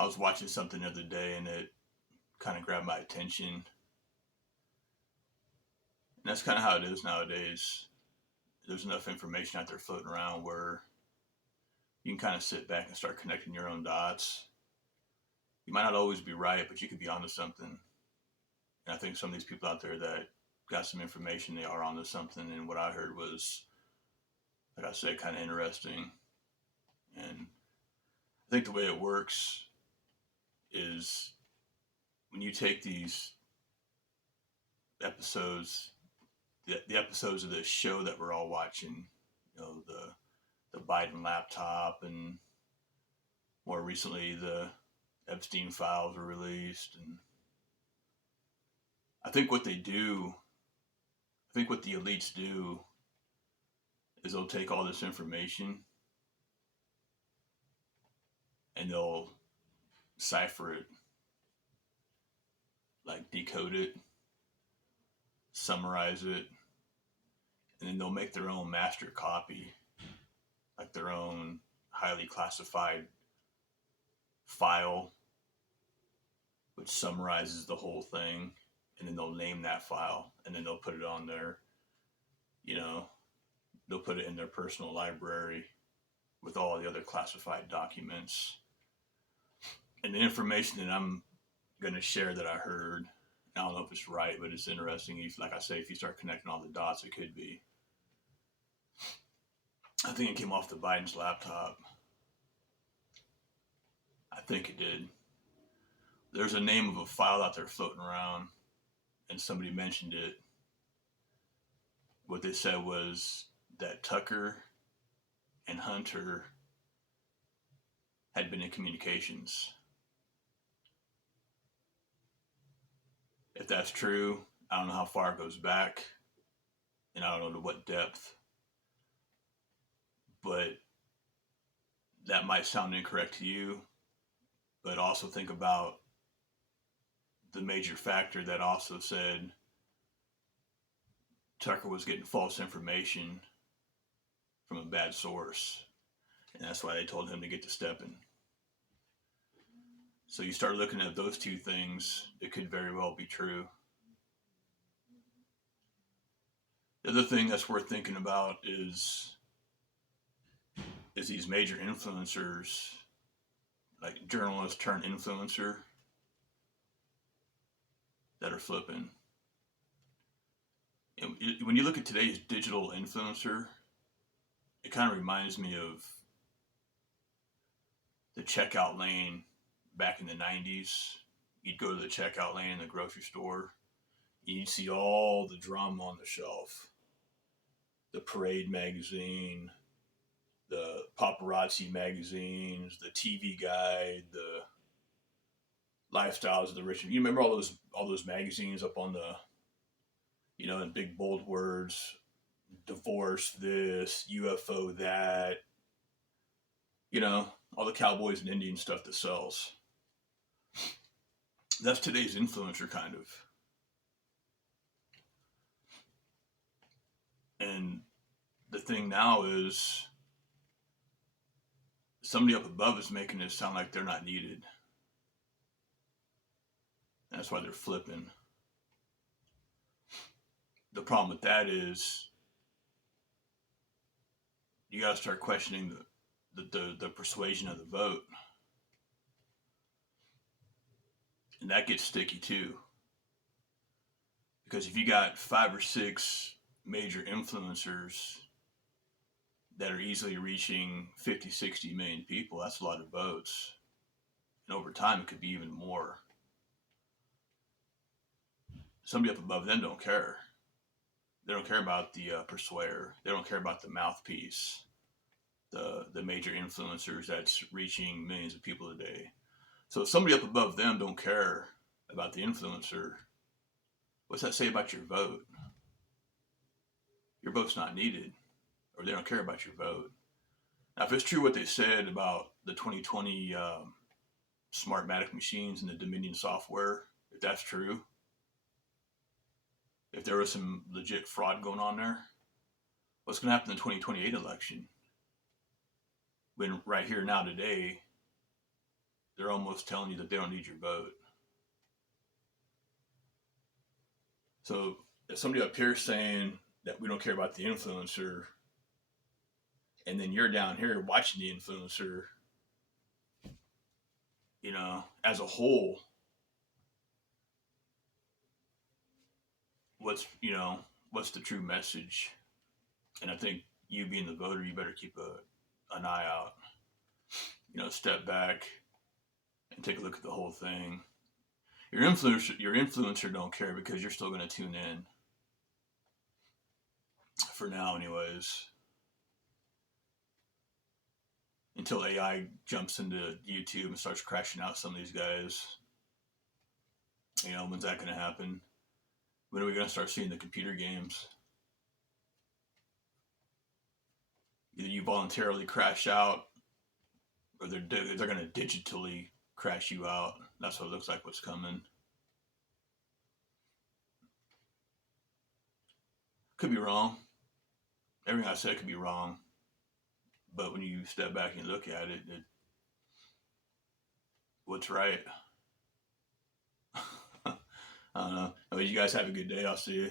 I was watching something the other day and it kind of grabbed my attention. And that's kind of how it is nowadays. There's enough information out there floating around where you can kind of sit back and start connecting your own dots. You might not always be right, but you could be onto something. And I think some of these people out there that got some information, they are onto something. And what I heard was, like I said, kind of interesting. And I think the way it works is when you take these episodes, the episodes of this show that we're all watching, the Biden laptop, and more recently the Epstein files were released, and I think what they do, I think what the elites do is they'll take all this information and they'll cipher it, like decode it, summarize it, and then they'll make their own master copy, like their own highly classified file, which summarizes the whole thing, and then they'll name that file, and then they'll put it on their, you know, they'll put it in their personal library with all the other classified documents. And the information that I'm going to share that I heard, I don't know if it's right, but it's interesting. If, like I say, if you start connecting all the dots, it could be. I think it came off the Biden's laptop. I think it did. There's a name of a file out there floating around, and somebody mentioned it. What they said was that Tucker and Hunter had been in communications. If that's true, I don't know how far it goes back, and I don't know to what depth, but that might sound incorrect to you. But also think about the major factor that also said Tucker was getting false information from a bad source, and that's why they told him to get to stepping. So you start looking at those two things, it could very well be true. The other thing that's worth thinking about is these major influencers, like journalists turned influencer, that are flipping. And when you look at today's digital influencer, it kind of reminds me of the checkout lane back in the 90s. You'd go to the checkout lane in the grocery store, and you'd see all the drama on the shelf. The Parade magazine, the paparazzi magazines, the TV Guide, the Lifestyles of the Rich. You remember all those magazines up on the, in big bold words, divorce this, UFO that, all the cowboys and Indian stuff that sells. That's today's influencer, kind of. And the thing now is somebody up above is making it sound like they're not needed. That's why they're flipping. The problem with that is you got to start questioning the persuasion of the vote. And that gets sticky too. Because if you got 5 or 6 major influencers that are easily reaching 50, 60 million people, that's a lot of votes. And over time, it could be even more. Somebody up above them don't care. They don't care about the persuader. They don't care about the mouthpiece, the major influencers that's reaching millions of people a day. So if somebody up above them don't care about the influencer, what's that say about your vote? Your vote's not needed, or they don't care about your vote. Now, if it's true what they said about the 2020 Smartmatic machines and the Dominion software, if that's true, if there was some legit fraud going on there, what's going to happen in the 2028 election? When right here now today, they're almost telling you that they don't need your vote. So if somebody up here saying that we don't care about the influencer, and then you're down here watching the influencer, as a whole, what's the true message? And I think you being the voter, you better keep an eye out. Step back and take a look at the whole thing. Your influencer don't care because you're still going to tune in. For now, anyways. Until AI jumps into YouTube and starts crashing out some of these guys. When's that going to happen? When are we going to start seeing the computer games? Either you voluntarily crash out, or they're going to digitally crash you out. That's what it looks like what's coming. Could be wrong. Everything I said could be wrong. But when you step back and look at it, what's right? I don't know. You guys have a good day. I'll see you.